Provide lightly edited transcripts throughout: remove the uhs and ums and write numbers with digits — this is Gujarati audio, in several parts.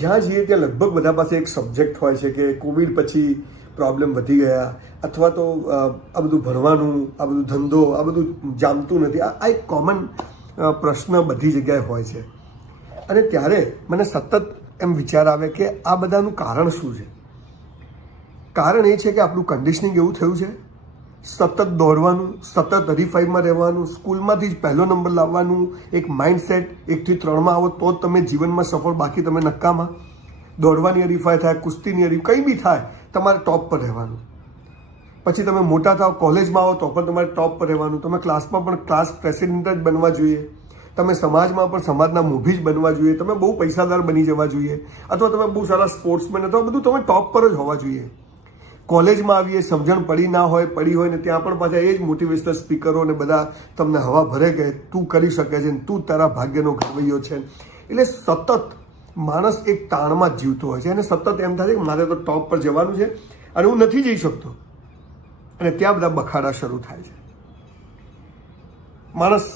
જ્યાં જઈએ ત્યાં લગભગ બધા પાસે એક સબ્જેક્ટ હોય છે કે કોવિડ પછી પ્રોબ્લેમ વધી ગયા, અથવા તો આ બધું ભણવાનું, આ બધું ધંધો, આ બધું જામતું નથી. આ એક કોમન પ્રશ્ન બધી જગ્યાએ હોય છે. અને ત્યારે મને સતત એમ વિચાર આવે કે આ બધાનું કારણ શું છે. કારણ એ છે કે આપણું કન્ડિશનિંગ એવું થયું છે, સતત દોડવાનું, સતત હરીફાઈમાં રહેવાનું, સ્કૂલમાંથી જ પહેલો નંબર લાવવાનું, એક માઇન્ડસેટ 1 થી 3માં આવો તો જ તમે જીવનમાં સફળ, બાકી તમે નક્કામાં. દોડવાની હરીફાઈ થાય, કુસ્તીની હરીફાઈ, કંઈ બી થાય, તમારે ટોપ પર રહેવાનું. પછી તમે મોટા થાવ, કોલેજમાં આવો તો પણ તમારે ટોપ પર રહેવાનું. તમે ક્લાસમાં પણ ક્લાસ પ્રેસિડેન્ટ જ બનવા જોઈએ. તમે સમાજમાં પણ સમાજના મોભી જ બનવા જોઈએ. તમે બહુ પૈસાદાર બની જવા જોઈએ, અથવા તમે બહુ સારા સ્પોર્ટ્સમેન, અથવા બધું તમે ટોપ પર જ હોવા જોઈએ. કોલેજમાં આવીએ, સમજણ પડી ના હોય, પડી હોય ને ત્યાં પણ પાછા એ જ મોટિવેશનલ સ્પીકરો ને બધા તમને હવા ભરે કે તું કરી શકે છે, તું તારા ભાગ્યનો ઘડવૈયો છે. એટલે સતત માણસ એક તાણમાં જ જીવતો હોય છે અને સતત એમ થાય છે કે મારે તો ટોપ પર જવાનું છે અને હું નથી જઈ શકતો. અને ત્યાં બધા બખાડા શરૂ થાય છે. માણસ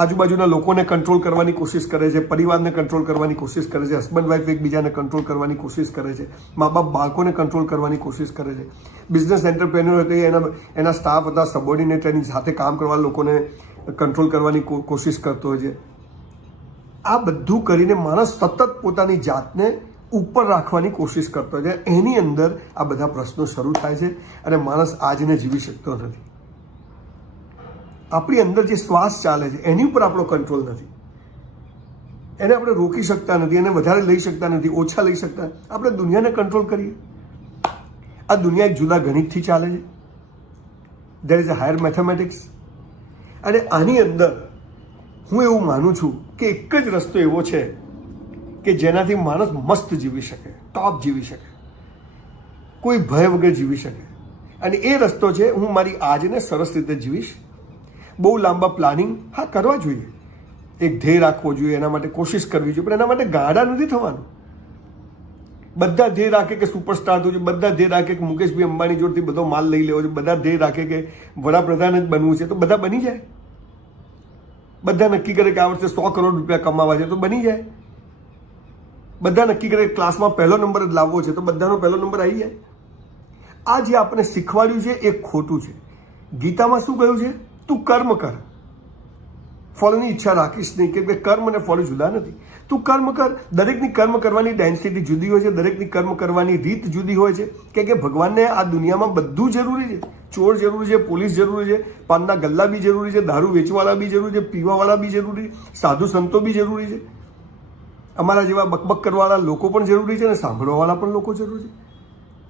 આજુબાજુના લોકોને કંટ્રોલ કરવાની કોશિશ કરે છે, પરિવારને કંટ્રોલ કરવાની કોશિશ કરે છે, હસબન્ડ વાઈફ એકબીજાને કંટ્રોલ કરવાની કોશિશ કરે છે, મા બાપ બાળકોને કંટ્રોલ કરવાની કોશિશ કરે છે. બિઝનેસ એન્ટરપ્રેન્યોર હતો એના સ્ટાફ હતા, સબોર્ડિનેટ એની સાથે કામ કરવાના લોકોને કંટ્રોલ કરવાની કોશિશ કરતો હોય છે. આ બધું કરીને માણસ સતત પોતાની જાતને ઉપર રાખવાની કોશિશ કરતો હોય છે. એની અંદર આ બધા પ્રશ્નો શરૂ થાય છે અને માણસ આજને જીવી શકતો નથી. આપણી અંદર જે શ્વાસ ચાલે છે એની ઉપર આપણો કંટ્રોલ નથી. એને આપણે રોકી શકતા નથી, એને વધારે લઈ શકતા નથી, ઓછા લઈ શકતા. આપણે દુનિયાને કંટ્રોલ કરીએ. આ દુનિયા એક જુદા ગણિતથી ચાલે છે. There is a higher mathematics. અને આની અંદર હું એવું માનું છું કે એક જ રસ્તો એવો છે કે જેનાથી માણસ મસ્ત જીવી શકે, ટોપ જીવી શકે, કોઈ ભય વગર જીવી શકે. અને એ રસ્તો છે હું મારી આજને સરસ રીતે જીવીશ. બહુ લાંબા પ્લાનિંગ હા કરવા જોઈએ, એક ધ્યેય રાખવો જોઈએ, એના માટે કોશિશ કરવી જોઈએ, પણ એના માટે ગાડા નથી થવાનું. બધા ધ્યેય રાખે કે સુપરસ્ટાર થવું છે, બધા ધ્યેય રાખે કે મુકેશભાઈ અંબાણી જોડથી બધો માલ લઈ લેવો છે, બધા ધ્યેય રાખે કે વડાપ્રધાન જ બનવું છે, તો બધા બની જાય. બધા નક્કી કરે કે આ વર્ષે 100 કરોડ રૂપિયા કમાવા છે તો બની જાય. બધા નક્કી કરે ક્લાસમાં પહેલો નંબર જ લાવવો છે તો બધાનો પહેલો નંબર આવી જાય. આ જે આપણે શીખવાડ્યું છે એ ખોટું છે. ગીતામાં શું કહ્યું છે? તું કર્મ કર, ફળની ઈચ્છા રાખીશ નહીં. કે કર્મ અને ફળ જુદા નથી. તું કર્મ કર. દરેકની કર્મ કરવાની ડેન્સિટી જુદી હોય છે, દરેકની કર્મ કરવાની રીત જુદી હોય છે. કે ભગવાનને આ દુનિયામાં બધું જરૂરી છે. ચોર જરૂરી છે, પોલીસ જરૂરી છે, પાનના ગલ્લા બી જરૂરી છે, દારૂ વેચવાવાળા બી જરૂરી છે, પીવાવાળા બી જરૂરી છે, સાધુ સંતો બી જરૂરી છે, અમારા જેવા બકબક કરવાવાળા લોકો પણ જરૂરી છે, અને સાંભળવાવાળા પણ લોકો જરૂરી છે.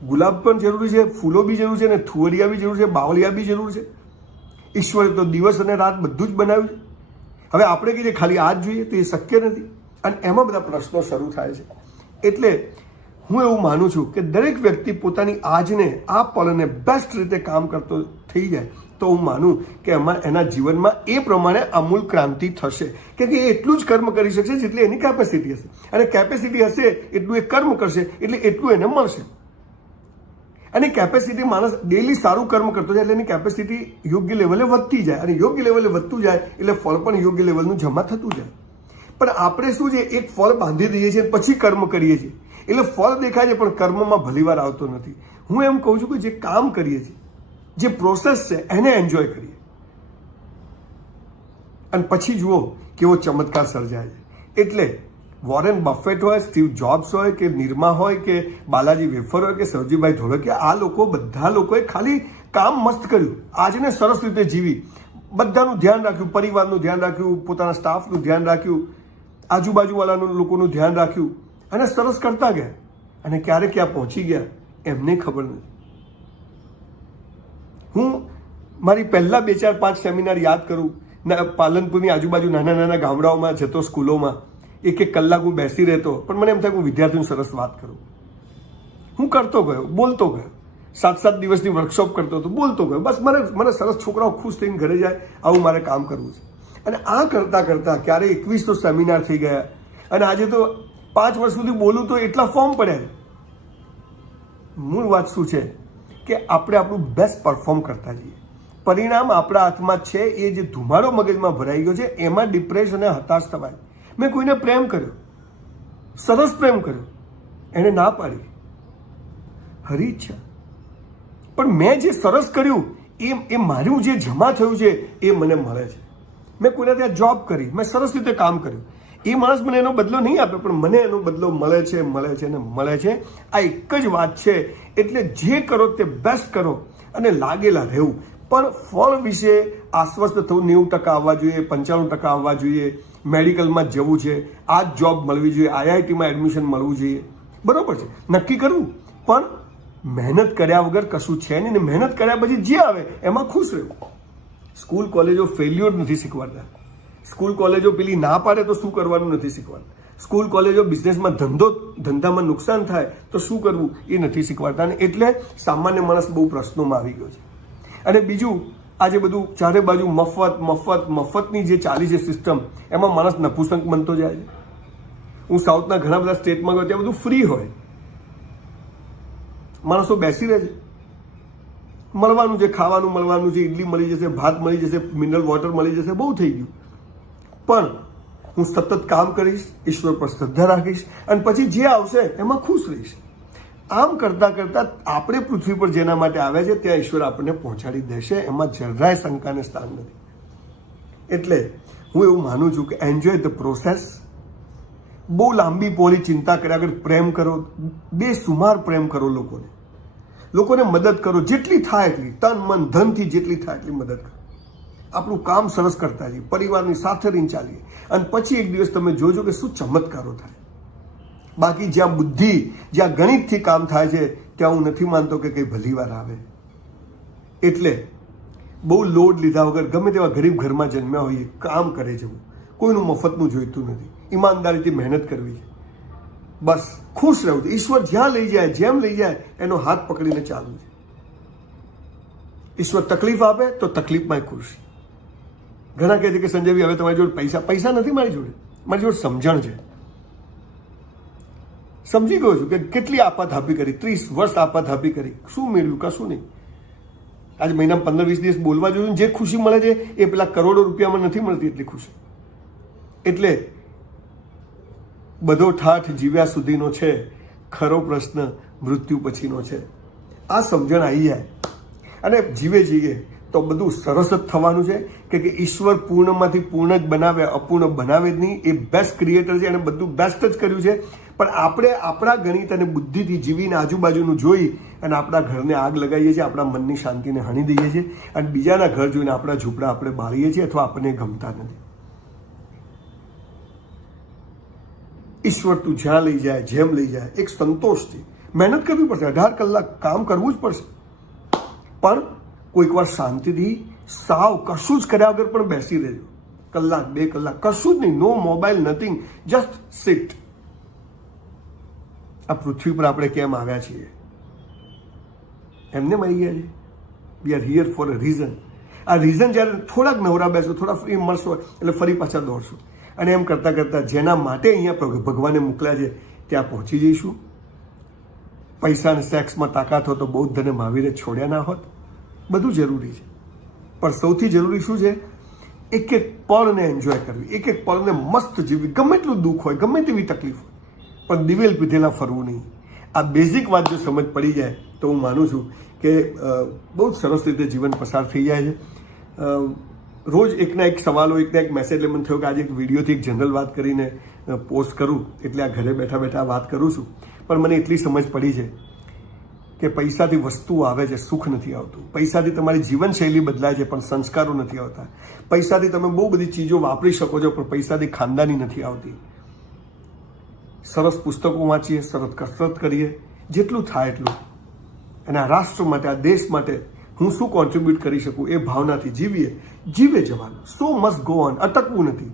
ગુલાબ પણ જરૂરી છે, ફૂલો બી જરૂરી છે, અને થુવરિયા બી જરૂરી છે, બાવળિયા બી જરૂરી છે. ઈશ્વરે તો દિવસ અને રાત બધું જ બનાવ્યું છે. હવે આપણે કહીએ ખાલી આ જ જોઈએ તો એ શક્ય નથી. અને એમાં બધા પ્રશ્નો શરૂ થાય છે. એટલે હું એવું માનું છું કે દરેક વ્યક્તિ પોતાની આજને, આ પળને બેસ્ટ રીતે કામ કરતો થઈ જાય તો હું માનું કે એના જીવનમાં એ પ્રમાણે આમૂલ ક્રાંતિ થશે. કે એ એટલું જ કર્મ કરી શકશે જેટલી એની કેપેસિટી હશે. અને કેપેસિટી હશે એટલું એ કર્મ કરશે એટલે એટલું એને મળશે. અને કેપેસિટી માણસ ડેલી સારું કર્મ કરતો જાય એટલે એની કેપેસિટી યોગ્ય લેવલે વધતી જાય. અને યોગ્ય લેવલે વધતું જાય એટલે ફળ પણ યોગ્ય લેવલનું જમા થતું જાય. પણ આપણે શું છે, એક ફળ બાંધી દઈએ છીએ પછી કર્મ કરીએ છીએ. એટલે ફળ દેખાય છે પણ કર્મમાં ભલીવાર આવતો નથી. હું એમ કહું છું કે જે કામ કરીએ છીએ, જે પ્રોસેસ છે એને એન્જોય કરીએ, અને પછી જુઓ કેવો ચમત્કાર સર્જાય છે. એટલે વોરેન બફેટ હોય, સ્ટીવ જોબ્સ હોય, કે નિરમા હોય, કે બાલાજી વેફર હોય, કે સવજીભાઈ ધોળકિયા, આ લોકો બધા લોકોએ ખાલી કામ મસ્ત કર્યું, આજને સરસ રીતે જીવી, બધાનું ધ્યાન રાખ્યું, પરિવારનું ધ્યાન રાખ્યું, પોતાના સ્ટાફનું ધ્યાન રાખ્યું, આજુબાજુવાળાનું લોકોનું ધ્યાન રાખ્યું, અને સરસ કરતા ગયા. અને ક્યારે ક્યાં પહોંચી ગયા એમને ખબર નથી. હું મારી પહેલા 2, 4, 5 સેમિનાર યાદ કરું. પાલનપુરની આજુબાજુ નાના નાના ગામડાઓમાં જતો, સ્કૂલોમાં 1-1 કલાક હું બેસી રહેતો. પણ મને એમ થાય કે હું વિદ્યાર્થીઓને સરસ વાત કરું. હું કરતો ગયો, બોલતો ગયો. 7-7 દિવસની વર્કશોપ કરતો હતો, બોલતો ગયો. બસ મને સરસ છોકરાઓ ખુશ થઈને ઘરે જાય આવું મારે કામ કરવું છે. અને આ કરતાં કરતાં ક્યારે 2100 સેમિનાર થઈ ગયા. અને આજે તો 5 વર્ષ સુધી બોલું તો એટલા ફોર્મ પડ્યા. મૂળ વાત શું છે કે આપણે આપણું બેસ્ટ પરફોર્મ કરતા જઈએ. પરિણામ આપણા હાથમાં છે. એ જે ધુમાડો મગજમાં ભરાઈ ગયો છે એમાં ડિપ્રેશન અને હતાશ થવાય. મેં કોઈને પ્રેમ કર્યો, સરસ પ્રેમ કર્યો, એને ના પાડી, હરી ઈચ્છા. પણ મેં જે સરસ કર્યું એ મારું જે જમા થયું છે એ મને મળે છે. મેં કોઈના ત્યાં જોબ કરી, મેં સરસ રીતે કામ કર્યું, એ માણસ મને એનો બદલો નહીં આપે, પણ મને એનો બદલો મળે છે ને મળે છે. આ એક જ વાત છે. એટલે જે કરો તે બેસ્ટ કરો અને લાગેલા રહેવું. પણ ફળ વિશે આશ્વસ્ત થવું. 90% આવવા જોઈએ, 95% આવવા જોઈએ, મેડિકલમાં જવું છે, આ જ જોબ મળવી જોઈએ, IITમાં એડમિશન મળવું જોઈએ, બરોબર છે, નક્કી કરવું. પણ મહેનત કર્યા વગર કશું છે નહીં. ને મહેનત કર્યા પછી જે આવે એમાં ખુશ રહેવું. સ્કૂલ કોલેજો ફેલ્યોર નથી શીખવાડતા. સ્કૂલ કોલેજો પેલી ના પાડે તો શું કરવાનું નથી શીખવાડતા. સ્કૂલ કોલેજો બિઝનેસમાં ધંધામાં નુકસાન થાય તો શું કરવું એ નથી શીખવાડતા. અને એટલે સામાન્ય માણસ બહુ પ્રશ્નોમાં આવી ગયો છે. અને બીજું, આજે બધું ચારે બાજુ મફતની જે ચાલી છે સિસ્ટમ, એમાં માણસ નપુસંક બનતો જાય છે. હું સાઉથના ઘણા બધા સ્ટેટમાં ગયો, ત્યાં બધું ફ્રી હોય, માણસો બેસી રહે છે, મળવાનું છે, ખાવાનું મળવાનું છે, ઇડલી મળી જશે, ભાત મળી જશે, મિનરલ વોટર મળી જશે, બહુ થઈ ગયું. પણ હું સતત કામ કરીશ, ઈશ્વર પર શ્રદ્ધા રાખીશ અને પછી જે આવશે એમાં ખુશ રહીશ. આમ કરતાં કરતાં આપણે પૃથ્વી પર જેના માટે આવ્યા છે ત્યાં ઈશ્વર આપણને પહોંચાડી દેશે. એમાં જરાય શંકાને સ્થાન નથી. એટલે હું એવું માનું છું કે એન્જોય ધ પ્રોસેસ. બહુ લાંબી પહોળી ચિંતા કર્યા વગર પ્રેમ કરો, બેસુમાર પ્રેમ કરો, લોકોને મદદ કરો, જેટલી થાય એટલી, તન મન ધનથી જેટલી થાય એટલી મદદ કરો. આપણું કામ સરસ કરતા જઈએ, પરિવારની સાથે રહીને ચાલીએ, અને પછી એક દિવસ તમે જોજો કે શું ચમત્કારો થાય. બાકી જ્યાં બુદ્ધિ, જ્યાં ગણિતથી કામ થાય છે ત્યાં હું નથી માનતો કે કંઈ ભલી વાર આવે. એટલે બહુ લોડ લીધા વગર ગમે તેવા ગરીબ ઘરમાં જન્મ્યા હોઈએ, કામ કરે જવું, કોઈનું મફતનું જોઈતું નથી, ઈમાનદારીથી મહેનત કરવી છે, બસ ખુશ રહેવું છે. ઈશ્વર જ્યાં લઈ જાય, જેમ લઈ જાય એનો હાથ પકડીને ચાલવું છે. ઈશ્વર તકલીફ આપે તો તકલીફમાં ખુશ. ઘણા કહે છે કે સંજયભાઈ હવે તમારી જોડે પૈસા નથી, મારી જોડે સમજણ છે. સમજી ગયો છું કે કેટલી આપાધાપી કરી, 30 વર્ષ આપાધાપી કરી, શું મેળવ્યું? કશું નહીં. આજે મહિનામાં 15-20 દિવસ બોલવા જોયું, જે ખુશી મળે છે એ પેલા કરોડો રૂપિયામાં નથી મળતી એટલી ખુશી. એટલે બધો ઠાઠ જીવ્યા સુધીનો છે, ખરો પ્રશ્ન મૃત્યુ પછીનો છે. આ સમજણ આવી જાય અને જીવે જઈએ તો બધું સરસ જ થવાનું છે. કે ઈશ્વર પૂર્ણમાંથી પૂર્ણ જ બનાવે, અપૂર્ણ બનાવે જ નહીં. એ બેસ્ટ ક્રિએટર છે અને બધું બેસ્ટ જ કર્યું છે. પણ આપણે આપણા ગણિત અને બુદ્ધિથી જીવીને આજુબાજુનું જોઈ અને આપણા ઘરને આગ લગાવીએ છીએ, આપણા મનની શાંતિને હણી દઈએ છીએ અને બીજાના ઘર જોઈને આપણા ઝૂંપડા આપણે બાળીએ છીએ અથવા આપણને ગમતા નથી. ઈશ્વર તું જ્યાં લઈ જાય, જેમ લઈ જાય, એક સંતોષથી મહેનત કરવી પડશે. 18 કલાક કામ કરવું જ પડશે. પણ કોઈક વાર શાંતિથી સાવ કશું જ કર્યા વગર પણ બેસી રહેજો. કલાક 2 કલાક કશું જ નહીં, નો મોબાઈલ, નથિંગ, જસ્ટ સિટ. આ પૃથ્વી પર આપણે કેમ આવ્યા છીએ? એમને મળી ગયા છે. We are here for a reason. આ રીઝન જ્યારે થોડાક નવરા બેસો, થોડા ફ્રી મળશો એટલે ફરી પાછા દોડશું. અને એમ કરતાં કરતાં જેના માટે અહીંયા ભગવાને મોકલ્યા છે ત્યાં પહોંચી જઈશું. પૈસા અને સેક્સમાં તાકાત હોય તો બૌદ્ધ અને મહાવીરે છોડ્યા ના હોત. બધું જરૂરી છે, પણ સૌથી જરૂરી શું છે? એક એક પળને એન્જોય કરવી, એક એક પળને મસ્ત જીવવી. ગમે એટલું દુઃખ હોય, ગમે તેવી તકલીફ હોય, પણ દિવેલ પીધેલા ફરવું નહીં. આ બેઝિક વાત જો સમજ પડી જાય તો હું માનું છું કે બહુ સરસ રીતે જીવન પસાર થઈ જાય છે. રોજ એકના એક સવાલો, એકના એક મેસેજ મને થયો કે આજે એક વિડીયોથી એક જનરલ વાત કરીને પોસ્ટ કરું, એટલે આ ઘરે બેઠા બેઠા વાત કરું છું. પણ મને એટલી સમજ પડી છે કે પૈસાથી વસ્તુઓ આવે છે, સુખ નથી આવતું. પૈસાથી તમારી જીવનશૈલી બદલાય છે પણ સંસ્કારો નથી આવતા. પૈસાથી તમે બહુ બધી ચીજો વાપરી શકો છો પણ પૈસાથી ખાનદાની નથી આવતી. સરસ પુસ્તકો વાંચીએ, સરસ કસરત કરીએ, જેટલું થાય એટલું. અને આ રાષ્ટ્ર માટે, આ દેશ માટે હું શું કોન્ટ્રીબ્યુટ કરી શકું એ ભાવનાથી જીવે જવાનું. સો મસ્ટ ગો ઓન. અટકવું નથી.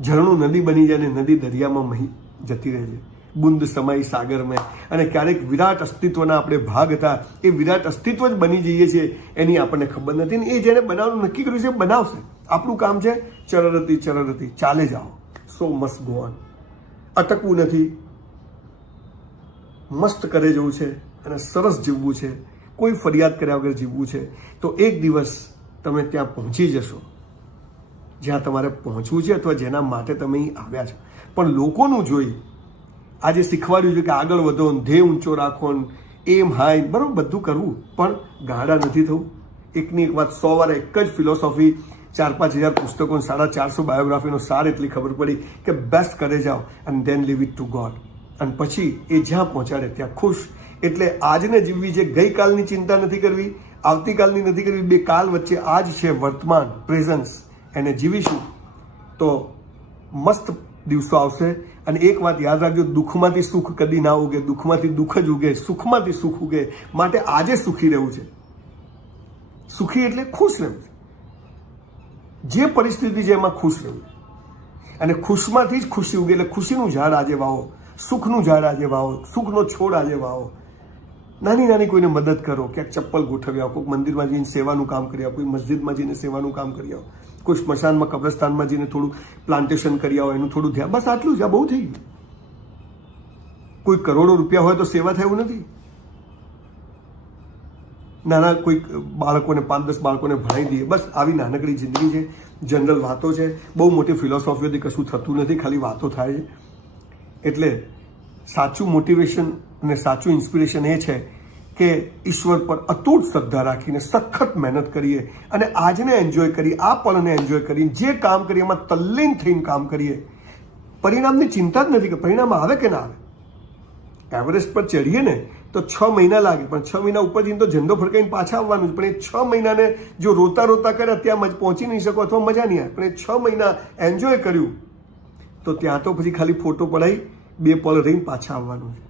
ઝરણું નદી બની જાય અને નદી દરિયામાં જતી રહે છે. બુંદ સમાઈ સાગર મેં. અને ક્યારેક વિરાટ અસ્તિત્વના આપણે ભાગ હતા, એ વિરાટ અસ્તિત્વ જ બની જઈએ છીએ એની આપણને ખબર નથી. ને એ જેને બનાવવાનું નક્કી કર્યું છે એ બનાવશે. આપણું કામ છે ચરરતી ચાલે જાઓ. સો મસ્ટ ગો ઓન. અટકવું નથી, મસ્ત કરે જવું છે અને સરસ જીવવું છે. કોઈ ફરિયાદ કર્યા વગર જીવવું છે. તો એક દિવસ તમે ત્યાં પહોંચી જશો જ્યાં તમારે પહોંચવું છે અથવા જેના માટે તમે અહીં આવ્યા છો. પણ લોકોનું જોઈ આજે શીખવાડ્યું છે કે આગળ વધો, ધ્યેય ઊંચો રાખો, એમ હાઈ, બરાબર બધું કરવું, પણ ગાડા નથી થવું. એકની એક વાત 100 વાર એક જ ફિલોસોફી, 4-5 હજાર પુસ્તકો, 450 બાયોગ્રાફીનો સાર એટલી ખબર પડી કે બેસ્ટ કરે જાઓ અને then leave it to God. અને પછી એ જ્યાં પહોંચાડે ત્યાં ખુશ. એટલે આજને જીવવી છે, ગઈકાલની ચિંતા નથી કરવી, આવતીકાલની નથી કરવી, બે કાલ વચ્ચે આજ છે, વર્તમાન, પ્રેઝન્સ, એને જીવીશું તો મસ્ત દિવસો આવશે. અને એક વાત યાદ રાખજો, દુઃખમાંથી સુખ કદી ના ઉગે, દુઃખમાંથી દુઃખ જ ઉગે, સુખમાંથી સુખ ઉગે. માટે આજે સુખી રહેવું છે. સુખી એટલે ખુશ રહેવું છે, જે પરિસ્થિતિ છે એમાં ખુશ રહેવું છે. અને ખુશમાંથી જ ખુશી ઉગે. એટલે ખુશીનું ઝાડ આજે વાવો, સુખનું ઝાડ આજે વાવો, સુખનો છોડ આજે વાવો. નાની નાની કોઈને મદદ કરો, ક્યાંક ચપ્પલ ગોઠવી આવો, કોઈક મંદિરમાં જઈને સેવાનું કામ કરી આવો, કોઈ મસ્જિદમાં જઈને સેવાનું કામ કરી આવો, કોઈ સ્મશાનમાં, કબ્રસ્તાનમાં જઈને થોડું પ્લાન્ટેશન કરી આવો, એનું થોડું ધ્યાન. બસ આટલું જ, આ બહુ થઈ ગયું. કોઈ કરોડો રૂપિયા હોય તો સેવા થાય એવું નથી. નાના કોઈ બાળકોને 5-10 બાળકોને ભણાવી દઈએ, બસ આવી નાનકડી જિંદગી છે. જનરલ વાતો છે, બહુ મોટી ફિલોસોફીઓથી કશું થતું નથી, ખાલી વાતો થાય છે. એટલે સાચું મોટિવેશન અને સાચું ઇન્સ્પિરેશન એ છે કે ઈશ્વર પર અતૂટ શ્રદ્ધા રાખીને સખત મહેનત કરીએ અને આજને એન્જોય કરીએ, આ પળને એન્જોય કરીએ, જે કામ કરીએ એમાં તલ્લીન થઈને કામ કરીએ. પરિણામની ચિંતા જ નથી કે પરિણામ આવે કે ના આવે. એવરેસ્ટ પર ચડીએ ને તો 6 મહિના લાગે, પણ 6 મહિના ઉપર જઈને તો ઝંડો ફરકાઈને પાછા આવવાનું જ. પણ એ 6 મહિનાને જો રોતા રોતા કરે ત્યાં પહોંચી નહીં શકો અથવા મજા નહીં આવે. પણ એ 6 મહિના એન્જોય કર્યું તો ત્યાં તો પછી ખાલી ફોટો પડાવી 2 પળ રહીને પાછા આવવાનું છે.